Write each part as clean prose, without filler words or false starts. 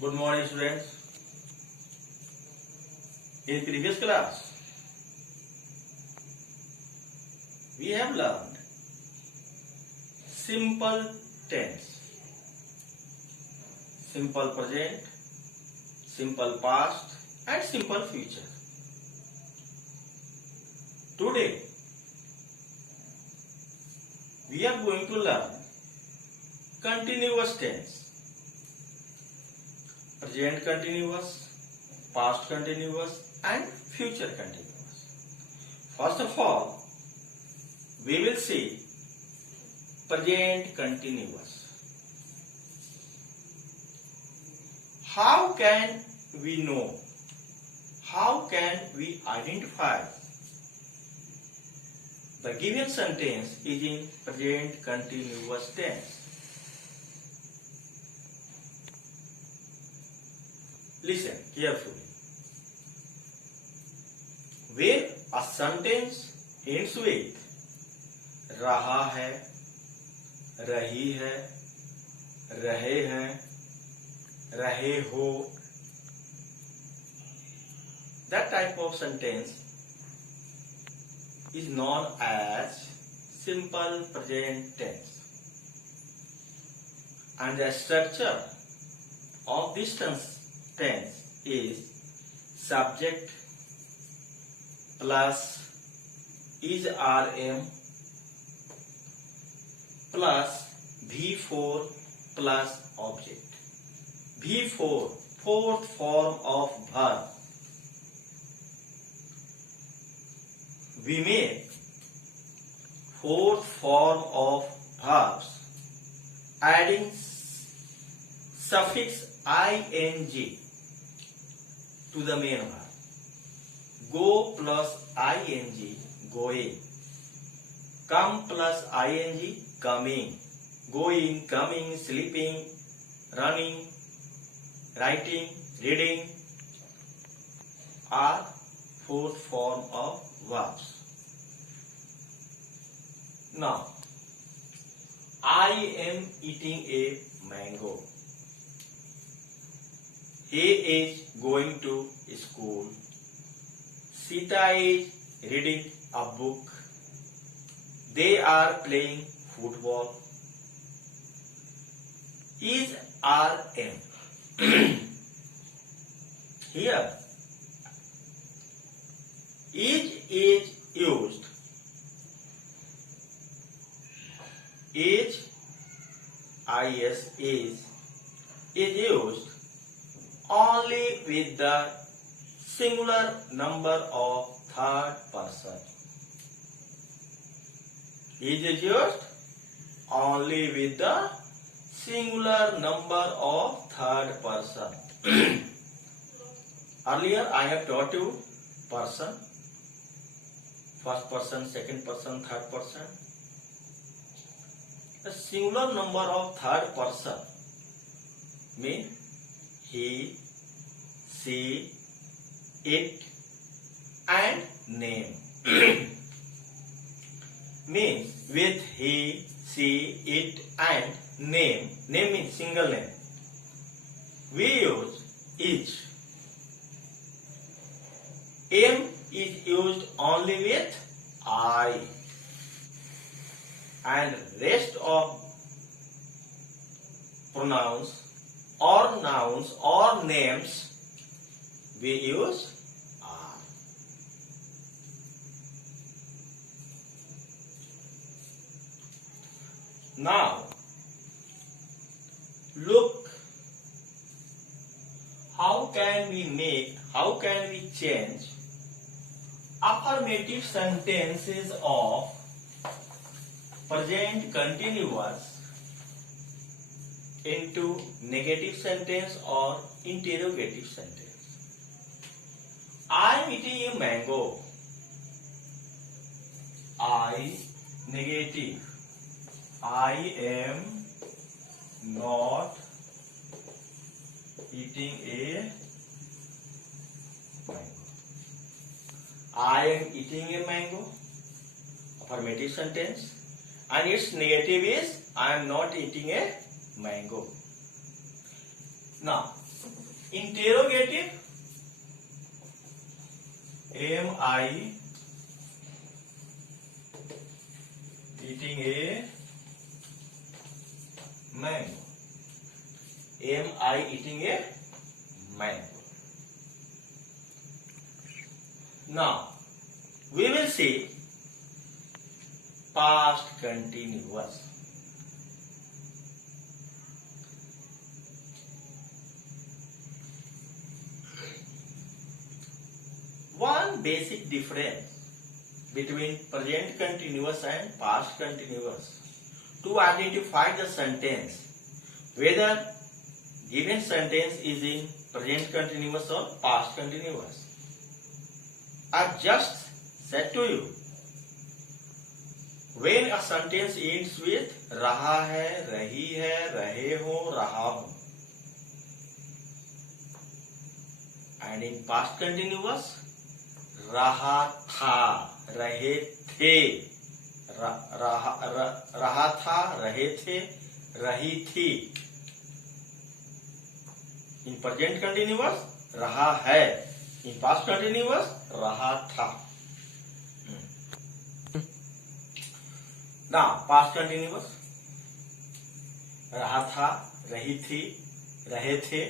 Good morning, students. In previous class, we have learned simple tense, simple present, simple past, and simple future. Today, we are going to learn continuous tense. Present continuous, past continuous, and future continuous. First of all, we will see present continuous. How can we know? How can we identify the given sentence is in present continuous tense? Listen carefully. When a sentence ends with रहा है, रही है, रहे हैं, रहे हो, that type of sentence is known as simple present tense. And the structure of this tense is subject plus is rm plus V4 plus object. V4, fourth form of verb. We make fourth form of verbs adding suffix ing to the main verb. Go plus ing, going. Come plus ing, coming. Going, coming, sleeping, running, writing, reading are fourth form of verbs. Now, I am eating a mango. He is going to school. Sita is reading a book. They are playing football. Is RM. Here, is used. Is is used only with the singular number of third person. Is used only with the singular number of third person. Earlier I have taught you person, first person, second person, third person. The singular number of third person means he, she, it, and name. Means with he, she, it, and name. Name means single name. We use each. M is used only with I. And rest of pronouns or nouns or names we use are. Now look, how can we change affirmative sentences of present continuous into negative sentence or interrogative sentence. I am eating a mango. I, negative. I am not eating a mango. I am eating a mango. Affirmative sentence. And its negative is I am not eating a mango. Now, Interrogative, am I eating a mango? Am I eating a mango? Now, we will see past continuous. One basic difference between present continuous and past continuous to identify the sentence whether given sentence is in present continuous or past continuous. I just said to you, when a sentence ends with रहा है, रही है, रहे हो, रहा हूं, and in past continuous रहा था, रहे थे, रहा था, रहे थे, रही थी. In present continuous रहा है, in past continuous रहा था. Now past continuous रहा था, रही थी, रहे थे.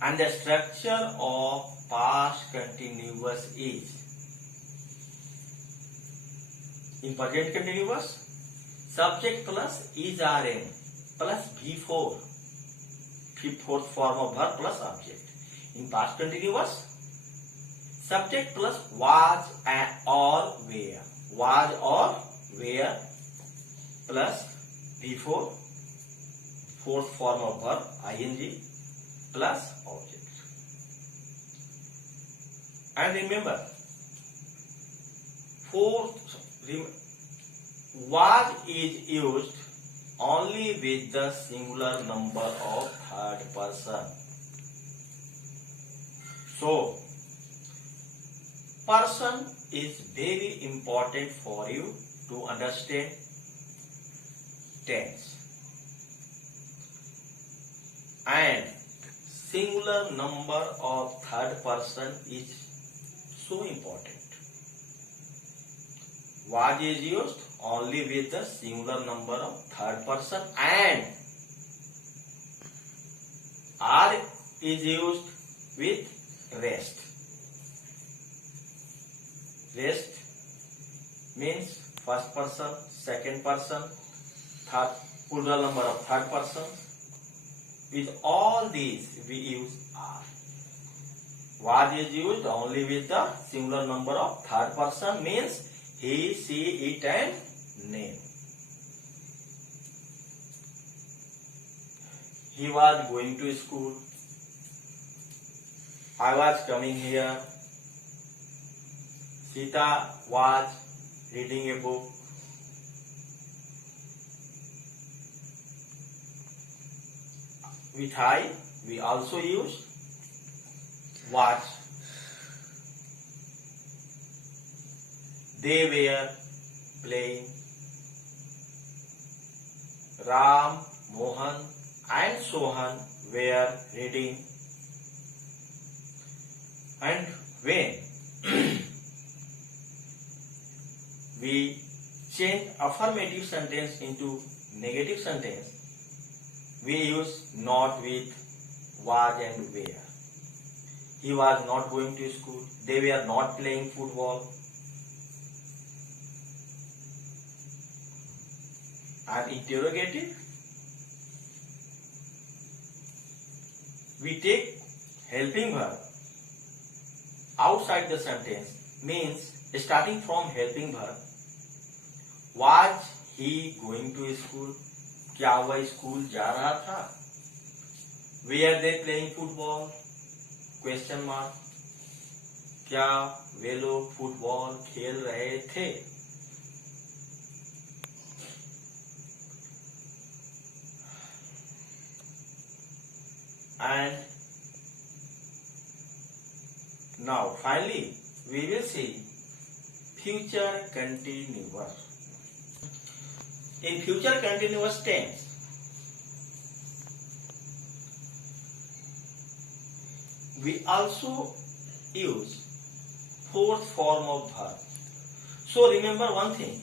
And the structure of past continuous is in present continuous subject plus is rm plus V4, fourth form of verb plus object. In past continuous subject plus was or were plus V4, fourth form of verb ing plus object. And remember, was is used only with the singular number of third person. So, person is very important for you to understand tense. And singular number of third person is so important. Was is used only with the singular number of third person and are is used with rest. Rest means first person, second person, third, plural number of third person. With all these we use are. Was is used only with the singular number of third person means he, she, it and name. He was going to school. I was coming here. Sita was reading a book. With I, we also use was. They were playing. Ram, Mohan and Sohan were reading. And when we change affirmative sentence into negative sentence, we use not with was and were. He was not going to school. They were not playing football. And interrogative, we take helping verb outside the sentence means starting from helping verb. Was he going to school? क्या वह school जा रहा था? Were they playing football? Question mark. क्या वे लोग football खेल रहे थे? And now finally we will see future continuous. In future continuous tense, we also use fourth form of verb. So remember one thing,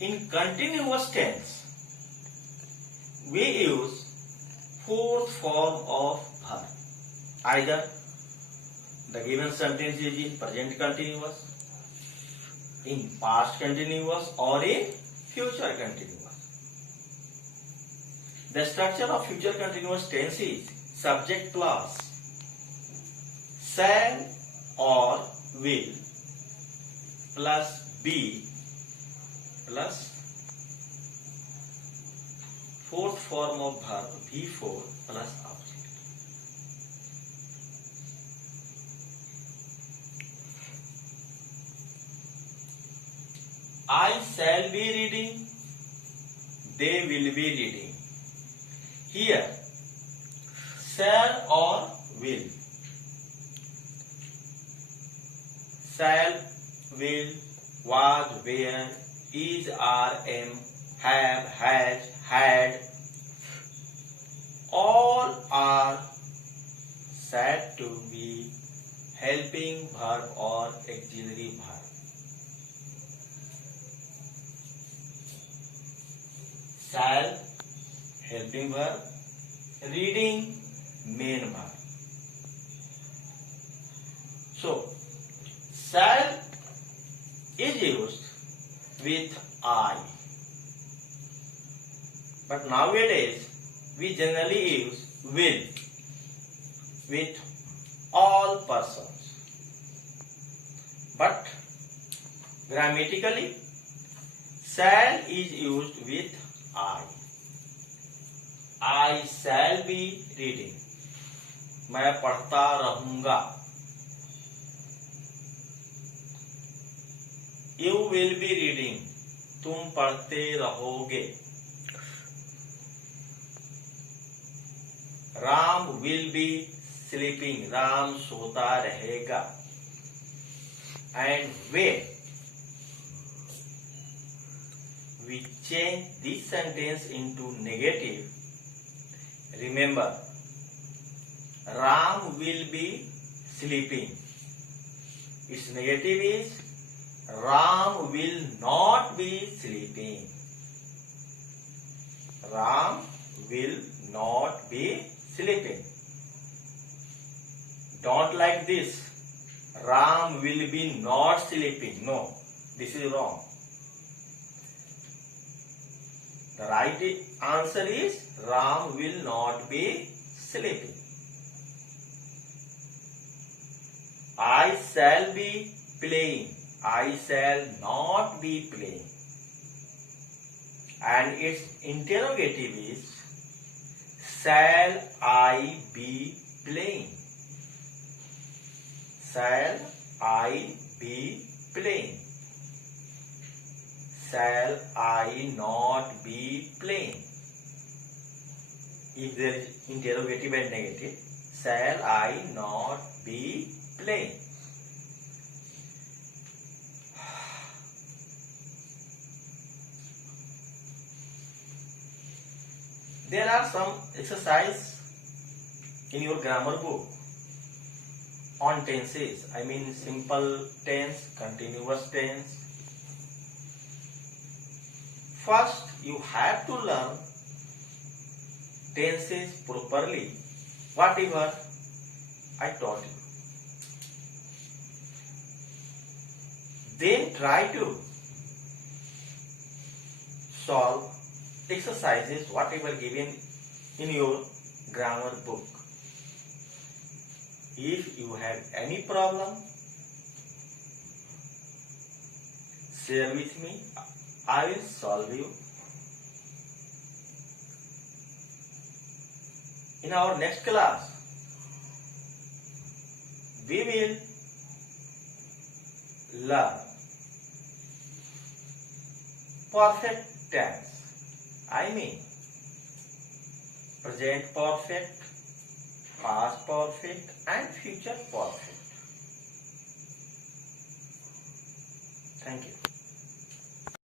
in continuous tense, we use fourth form of verb. Either the given sentence is in present continuous, in past continuous, or in future continuous. The structure of future continuous tense is subject plus shall or will plus be plus fourth form of verb V4 plus object. I shall be reading, they will be reading. Here, shall or will. Shall, will, was, were, is, are, am, have, has, had, all are said to be helping verb or auxiliary verb. Shall, helping verb, reading, main verb. So, shall is used with I. But nowadays, we generally use will with all persons. But grammatically, shall is used with I. I shall be reading. मैं पढ़ता रहूंगा. You will be reading. तुम पढ़ते रहोगे. Ram will be sleeping. Ram सोता रहेगा. And when we change this sentence into negative, remember, Ram will be sleeping. Its negative is Ram will not be sleeping. Ram will not be sleeping. Don't like this. Ram will be not sleeping. No, this is wrong. The right answer is Ram will not be sleeping. I shall be playing. I shall not be playing. And its interrogative is shall I be playing? Shall I be playing? Shall I not be playing? If there is interrogative and negative, shall I not be playing? There are some exercise in your grammar book on tenses. I mean simple tense, continuous tense. First, you have to learn tenses properly, whatever I taught you. Then try to solve exercises whatever given in your grammar book. If you have any problem, share with me. I will solve you. In our next class, we will learn perfect tense. I mean present perfect, past perfect and future perfect. Thank you.